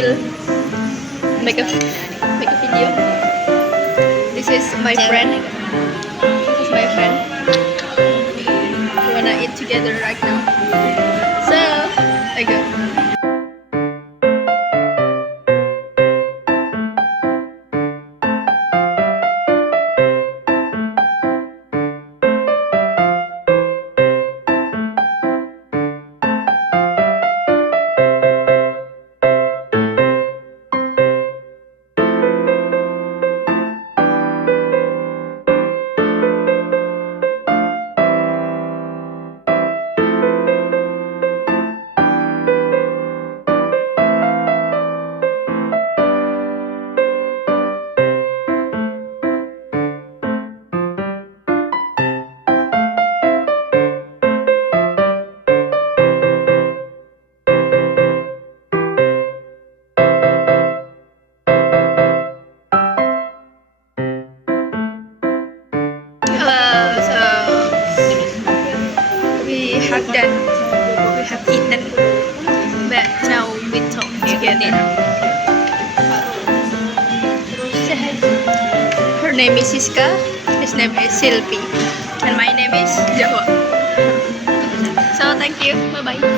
will make a video. This is my friend. This is my friend. We wanna eat together right now. So I go. We have eaten, but now we talk together. Her name is Siska, his name is Silpi, and my name is Jawa. So thank you, bye bye.